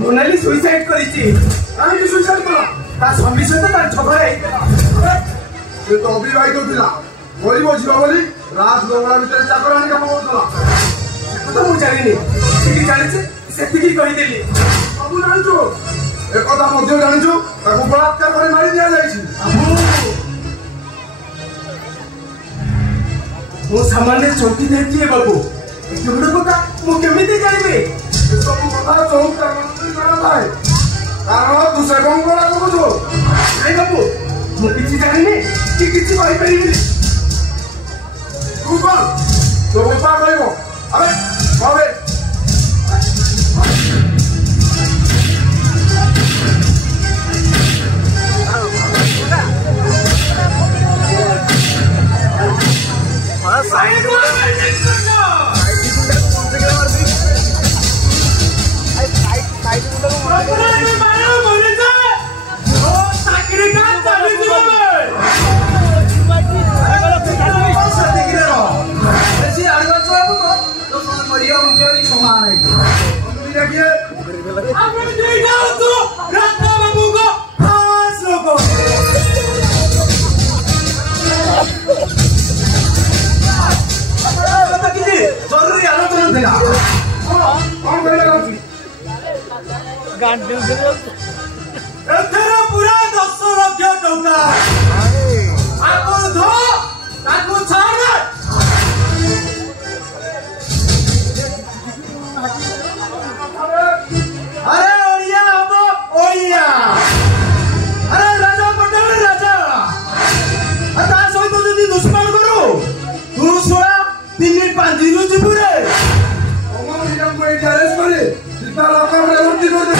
Monali suicide करिछि काहे suicide कला ता स्वामी सहित ता झगड़ा हेइतला से तो अविवाहित थिला गरीब जीवा बोली राज गंगा भीतर चाकरानी काम करतला तो मु जानिनी से जानि छै सेति की कहि देली सब जानिछु एक कथा मध्य जानिछु ताको बलात्कार करे मारि दिया जाइछि मो सामान्य चौकी देखिए बाबू एतुडो कथा मु केमिति जानिबे सब कथा चौका मंत्री करा भाई कारण तू से बंगला को जो नहीं बाबू मु किछि जानिनी कि किछि कहि परिबी तू कौन तो बेपा करिवो अबे बाबे साइड जरूरी आलोचना थिला कौन करेगा गांडी एथरा पूरा 10 लाख टका आको धो ताको छाड़ अरे ओया हो ओया अरे राजा पटेल राजा आता सहित जदी दुश्मन करू तू सोया दिल्ली पांजीरू जीबू रे ओमन नियम को इंटरेस्ट करे सीता लोकम रे उठी कर दे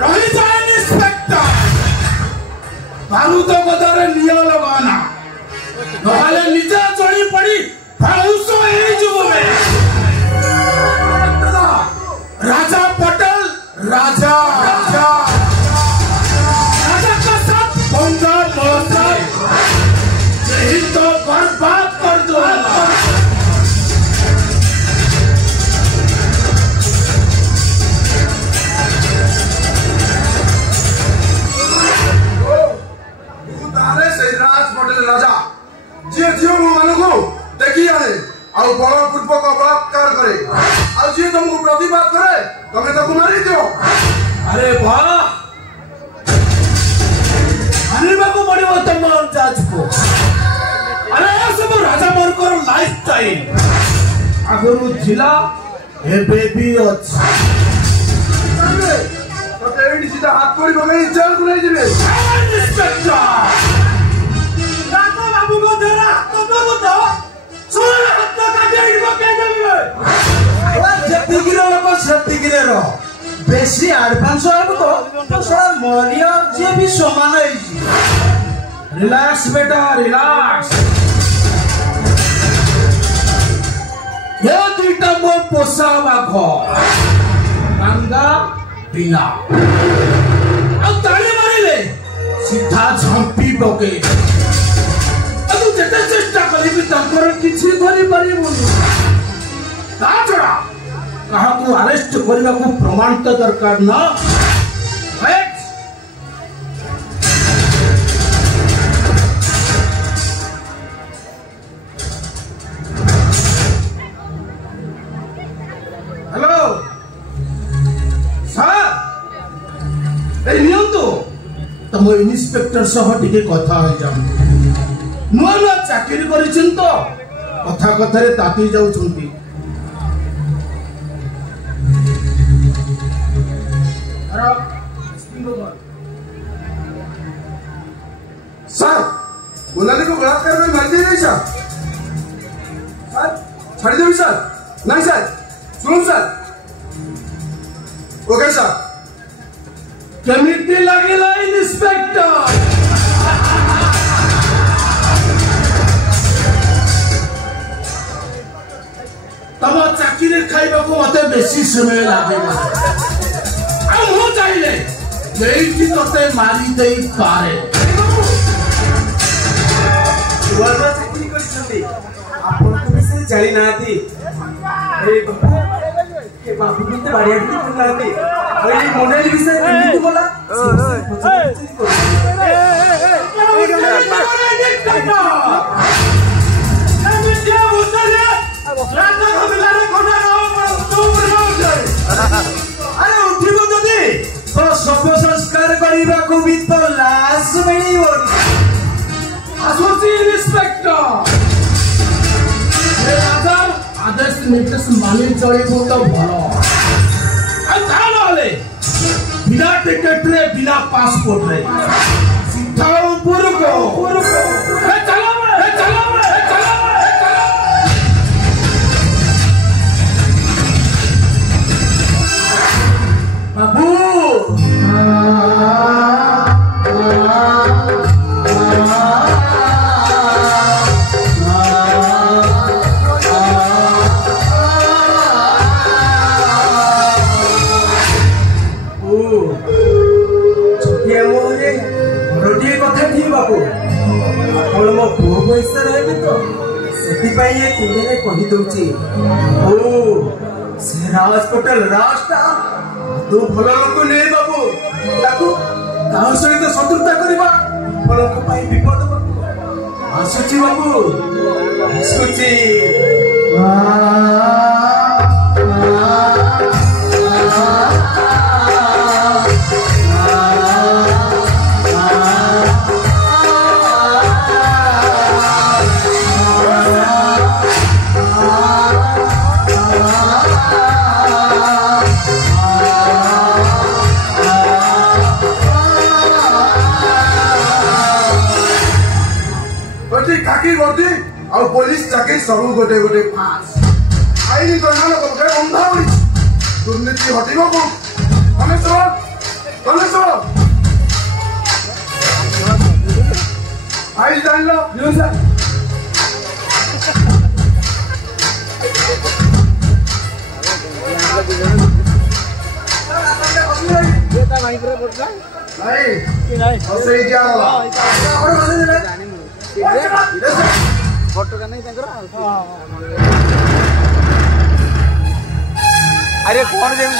रही जाए इंस्पेक्टर बारूद बदरे निया लगाना नहाले निजा चढ़ी पड़ी फाउसो ए जुबो में राजा पटेल राजा राजा राजा का साथ बंदा मौसा यही तो बर्बाद कर दो राजा जे झियो मानकु देखि आने आ बलपूर्वक बलात्कार करे आ जे तुमको प्रतिवाद करे तमे ताको मारि दियो अरे वाह अनिल बाबू पड़िबो तम जाज को अरे सब राजा मोरकर लाइफ स्टाइल आगरु जिला ए बेबी अछि तो तेरी सीधा हाथ कोड़ी बगे चल को नहीं दिबे इंस्पेक्टर राजा बाबू को देरा हाथ तो सोना हाथ काटी को के देबे ओए जतिगिरे को सतिगिरे रो बेसी एडवांस हो तो सारा मरिया जे भी समान है रिलैक्स बेटा रिलैक्स ये दुईटा मो पोसा बाघ गंगा बिना अब ताली मारिले सीधा झंपी पके तू जेते चेष्टा करिबी तंकर किछि करि परिबुनी ता छोड़ा कहा को अरेस्ट करबा को प्रमाण तो दरकार ना राइट हेलो सर ए नियंतो तम इंस्पेक्टर सह टिके कथा हो जाम नुआ नुआ चाकरी करिछन तो कथा कथा रे ताती जाउछंती सर मोनाली को बलात्कार में मार दिया सर छाड़ी देवी सर नहीं सर सुनो सर ओके सर केमिति लागेला इंस्पेक्टर तम चाकरी खाइबा को मते बेसी समय लागेला आ हो जाइले एठी तते मारी देई पारे वाला चाकरी करछथि आपन को विषय जानि नाथि ए ए बाबू मते बाड़िया दी पुनाती ओली मोनाली विषय केमिति बोला अरे उठिबो जदी तो सब संस्कार करिबा को भी तो लाश मिलिबो आसोसी इंस्पेक्टर ए राजा आदेश निर्देश मानि चलिबो तो भलो आ ताले बिना टिकट रे बिना पासपोर्ट रे सीधा ऊपर को ए चलो बाबू ଆପଣ ମୋ ପୁଅ ବୟସରେ ହେବେ ତ ସେଥିପାଇଁ ଏ ତୁମେ କହି ଦଉଛି ଓ ସେ ହସ୍ପିଟାଲ ରାଜଟା ତୁ ଭଲ ଲୋକ ନେଇ ବାବୁ ତାକୁ ତା ସହିତ ଶତ୍ରୁତା କରିବା ଆପଣଙ୍କ ପାଇଁ ବିପଦ ଆସୁଛି ବାବୁ ଆସୁଛି काकी गोटी और पुलिस चाकरी सब गोटे गोटे पास आईन गणना करके बंधा होई दुर्नीति हटिबो को कलेश्वर आई जान लो न्यूज़ नहीं और सही क्या फोटो का नहीं अरे कौन जेम